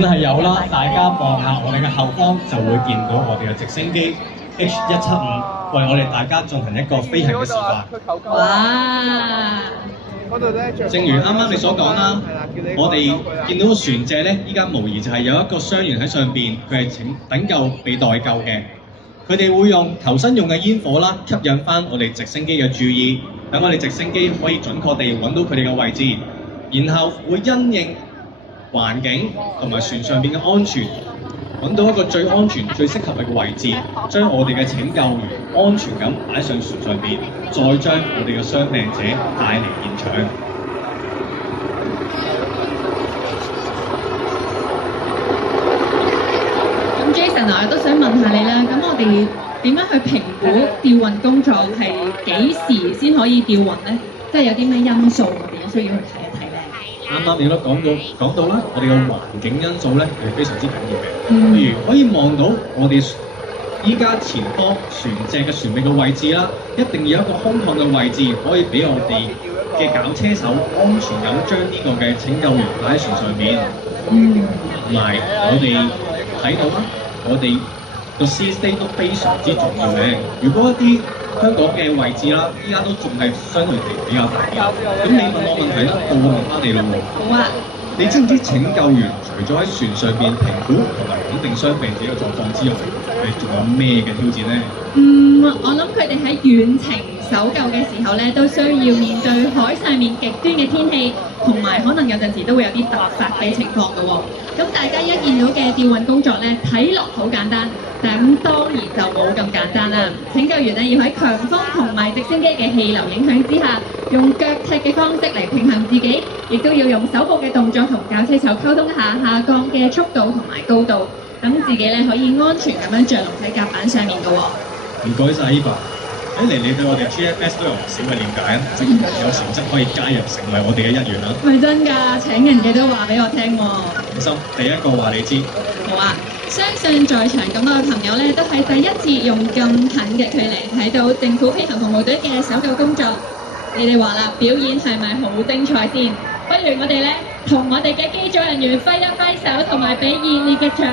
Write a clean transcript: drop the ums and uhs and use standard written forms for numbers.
梗係有啦，大家望下我哋嘅後方就會見到我哋嘅直升機 H175為我哋大家進行一個飛行嘅示範。哇！正如啱啱你所講啦，我哋見到個船隻咧，依家無疑就係有一個傷員喺上邊，佢係等救被代救嘅。佢哋會用求生用嘅煙火啦，吸引翻我哋直升機嘅注意，等我哋直升機可以準確地揾到佢哋嘅位置，然後會因應環境同埋船上邊嘅安全，揾到一個最安全、最適合嘅位置，將我哋嘅拯救員安全咁擺上船上邊，再將我哋嘅傷病者帶嚟現場。咁 Jason 啊，我都想問下你啦，咁我哋點樣去評估調運工作係幾時先可以調運呢？即係有啲咩因素我哋需要去睇一睇呢？啱啱你都講到啦，我哋嘅環境因素咧係非常之緊要嘅。譬如可以望到我哋依家前方船隻嘅船尾嘅位置啦，一定要有一個空曠嘅位置，可以俾我哋嘅搞車手安全咁將呢個嘅拯救員擺喺船上面。同埋我哋睇到啦，我哋個 sea stay 都非常之重要嘅。如果一啲香港嘅位置啦，依家都仲係相對地比較大嘅。咁你問我問題啦，到我問翻你咯喎。好啊。你知唔知拯救員除咗喺船上邊評估同埋穩定傷病者嘅狀況之外，係仲有咩嘅挑戰呢？我諗佢哋喺遠程搜救嘅時候咧，都需要面對海上面極端嘅天氣，同埋可能有陣時都會有啲突發嘅情況嘅喎。咁大家一見到嘅調運工作咧，睇落好簡單，但咁當然就冇咁簡單啦。拯救員咧要喺強風同埋直升機嘅氣流影響之下，用腳踢嘅方式嚟平衡自己，亦都要用手部嘅動作同駕車手溝通下降嘅速度同埋高度，等自己咧可以安全咁樣着陸喺甲板上面嘅喎。唔該晒 Eva， 睇嚟你對我哋 GFS 都有唔少嘅了解，即係有潛質可以加入成為我哋嘅一員啦。咪真㗎，請人嘅都話俾我聽喎。放心，第一個話你知。好啊，相信在場咁多嘅朋友咧，都係第一次用咁近嘅距離睇到政府飛行服務隊嘅搜救工作。你哋話啦，表演係咪好精彩先？不如我哋咧同我哋嘅機組人員揮一揮手，同埋俾熱烈嘅掌